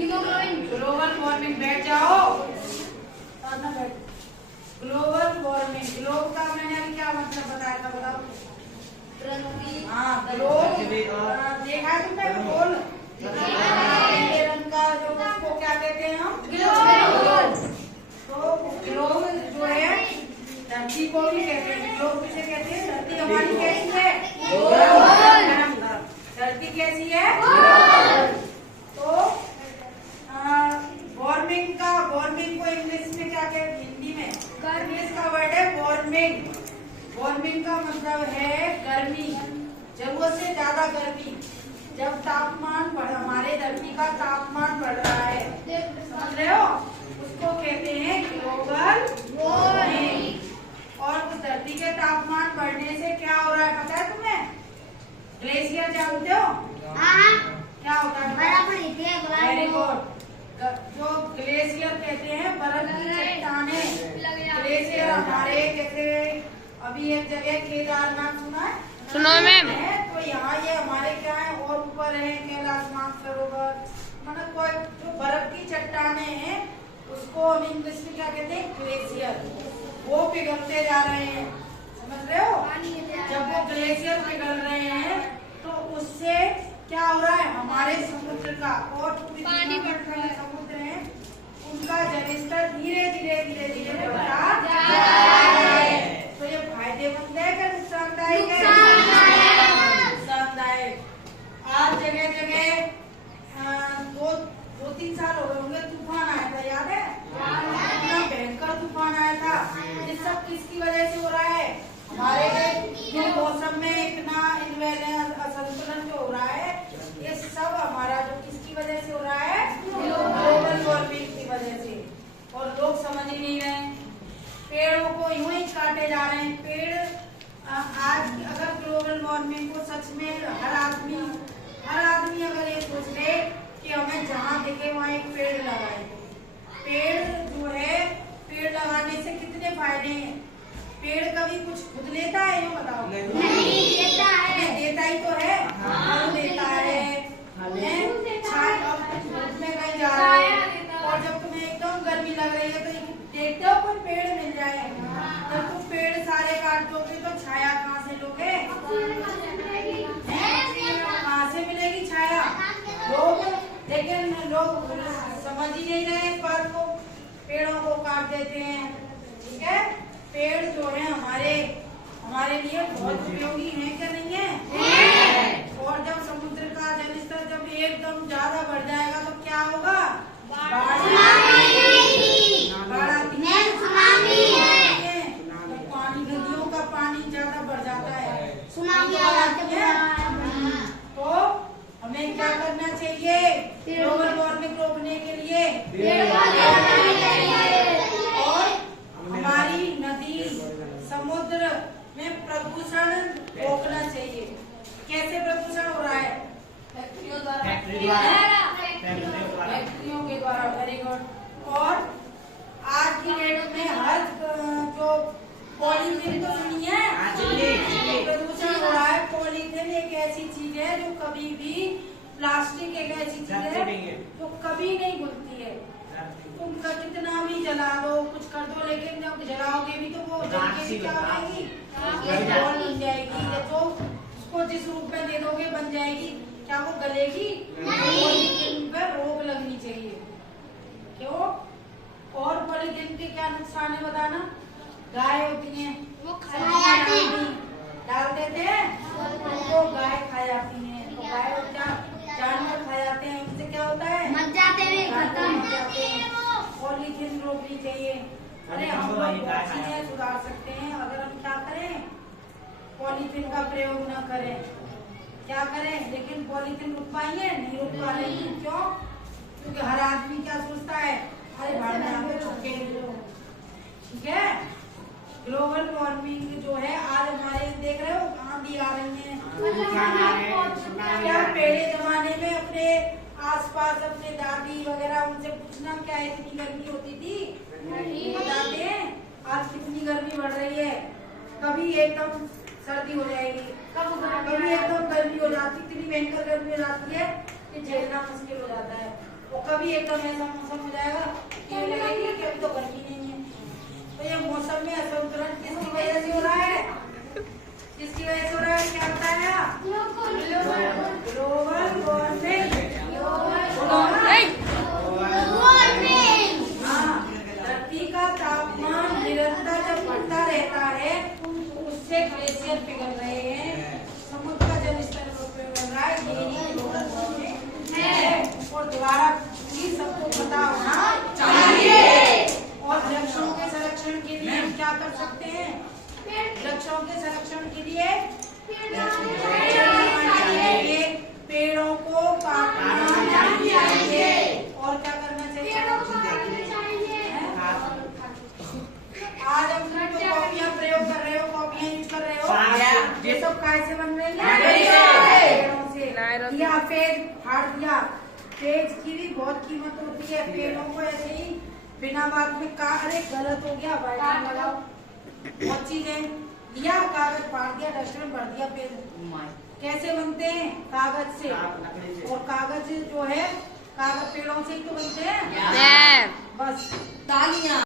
Global warming, बैठ जाओ। Global warming, globe का मैंने अभी क्या मतलब बताया था, बताओ। हाँ, ग्लोब देखा है तुमने, गोल नीले रंग का, जो उसको क्या कहते हैं हम, ग्लोब। तो ग्लोब जो है धरती को भी कहते हैं। ग्लोब किसे कहते हैं? धरती हमारी कैसी है? धरती कैसी है? तो वार्मिंग को इंग्लिश में क्या कहते हैं? हिंदी में इंग्लिश का वर्ड है वार्मिंग। वार्मिंग का मतलब है गर्मी, जरूरत से ज्यादा गर्मी। जब तापमान हमारे धरती का तापमान बढ़ रहा है, समझ रहे हो, उसको कहते हैं ग्लोबल वार्मिंग। और उस धरती के तापमान बढ़ने से क्या हो रहा है पता है तुम्हें? ग्लेशियर जानते हो? क्या होता है? Very good. जो ग्लेशियर कहते हैं बर्फ की चट्टानें। ग्लेशियर हमारे जैसे अभी एक जगह केदारनाथ सुना है? सुनो मैम। तो यहाँ ये हमारे क्या है और ऊपर है कैलाश मानसरोवर, मतलब कोई जो बर्फ की चट्टानें हैं उसको हम इंग्लिश में क्या कहते हैं? ग्लेशियर। वो पिघलते जा रहे हैं, समझ रहे हो? जब वो ग्लेशियर पिघल रहे हैं तो उससे क्या हो रहा है? हमारे समुद्र का और पानी बढ़ रहा है, समुद्र है उनका जलस्तर धीरे धीरे बढ़ता जा रहा है। तो ये फायदेमंद है क्या नुकसानदायक है? नुकसानदायक। आज जगह जगह 2-3 साल हो गए होंगे, तूफान आया था, याद है? इतना भयंकर तूफान आया था। ये सब किसकी वजह से हो रहा है? हमारे मौसम में इतना असंतुलन जो हो रहा है, ये सब हमारा जो किसकी वजह से हो रहा है? ग्लोबल वार्मिंग की वजह से। और लोग समझ ही नहीं रहे, पेड़ों को यूं ही काटे जा रहे हैं। पेड़ आज अगर ग्लोबल वार्मिंग को सच में हर आदमी अगर ये सोच ले कि हमें जहाँ दिखे वहाँ एक पेड़ लगाए। पेड़ जो है, पेड़ लगाने से कितने फायदे हैं? पेड़ कभी कुछ खुद लेता है? ये बताओ। नहीं देता है। देता ही तो है, फल देता है, छाया में कहीं जा रहा है और जब तुम्हें एकदम गर्मी लग रही है तो देखते हो कोई पेड़ मिल जाए। जब तुम पेड़ सारे काट दोगे तो छाया कहाँ से लोगे? कहाँ से मिलेगी छाया? लेकिन लोग समझ ही नहीं रहे इस बात को, पेड़ों को काट देते हैं। ठीक है, पेड़ जो है हमारे लिए बहुत उपयोगी है क्या नहीं है? और जब समुद्र का जलस्तर जब एकदम ज्यादा बढ़ जाएगा तो क्या होगा? बाढ़ आती है। तो पानी, नदियों का पानी ज्यादा बढ़ जाता है, सुनामी आती है। तो हमें क्या करना चाहिए ग्लोबल वार्मिंग रोकने के लिए? और हमारी नदी समुद्र में प्रदूषण रोकना चाहिए। कैसे प्रदूषण हो रहा है? फैक्ट्रियों के द्वारा। Very good. और आज की डेट में हर जो पॉलीथीन तो सुनी है, प्रदूषण हो रहा है। पॉलीथीन एक ऐसी चीज है जो कभी भी, प्लास्टिक एक ऐसी चीज है जो कभी नहीं घुलती है। तुम कितना भी जला दो, कुछ कर दो, लेकिन जब जलाओगे भी तो वो क्या होगी? बन जाएगी। तो उसको जिस रूप में दे दोगे बन जाएगी, क्या वो गलेगी? पॉलीथीन पर रोक लगनी चाहिए। क्यों? और पॉलीथीन के क्या नुकसान है बताना? गाय होती है वो डाल देते हैं तो गाय खा जाती है, तो गाय जानवर खा जाते हैं, उनसे क्या होता है? मर जाते हैं। पॉलीथीन रोकनी चाहिए। अरे हम लोग बहुत चीजें सुधार सकते हैं अगर हम क्या करें? पॉलीथीन का प्रयोग न करें। क्या करें? लेकिन पॉलीथीन रुक पाएंगे? नहीं रुक पा रहे हैं। क्यों? क्योंकि हर आदमी क्या सोचता है? अरे भाड़ में आके छुपके लो। ठीक है, ग्लोबल वार्मिंग जो है आज हमारे देख रहे हो आंधी आ रही है। क्या पहले जमाने में अपने आसपास अपने दादी वगैरह उनसे पूछना क्या इतनी गर्मी होती थी? बताते हैं आज कितनी गर्मी बढ़ रही है। कभी एकदम सर्दी हो जाएगी, कभी एकदम गर्मी हो जाती, इतनी भयंकर गर्मी हो जाती है कि झेलना मुश्किल हो जाता है। और कभी कभी एकदम ऐसा मौसम हो जाएगा कि ये लगेगी कि अभी तो गर्मी नहीं है। तो ये मौसम में असंतुलन किसकी वजह से हो रहा है? किसकी वजह से हो रहा है? क्या बताया? Global warming. हाँ, धरती का तापमान निरंतर जब बढ़ता रहता है तो उससे ग्लेशियर पिघल रहे हैं, समुद्र का जल स्तर बढ़ रहा है, यही ग्लोबल वार्मिंग है। और दोबारा भी सबको पता होना चाहिए। और वृक्षों के संरक्षण के लिए हम क्या कर सकते हैं? वृक्षों के संरक्षण के लिए पेड़ों को काटना चाहिए। और क्या करना चाहिए? आज हम जो कॉपियाँ प्रयोग कर रहे हो, कॉपियाँ यूज कर रहे हो, ये सब काय से बन रही है? पेड़ों से। या पेड़ फाड़ दिया, पेड़ की भी बहुत कीमत होती है। पेड़ों को ऐसे ही बिना बात में अरे गलत हो गया, बैठने लगाओ, बहुत चीजें लिया, कागज फाड़ दिया, डस्टबिन भर दिया। पेड़ कैसे बनते हैं? कागज से। और कागज जो है, कागज पेड़ों से ही तो बनते हैं। बस तालियां।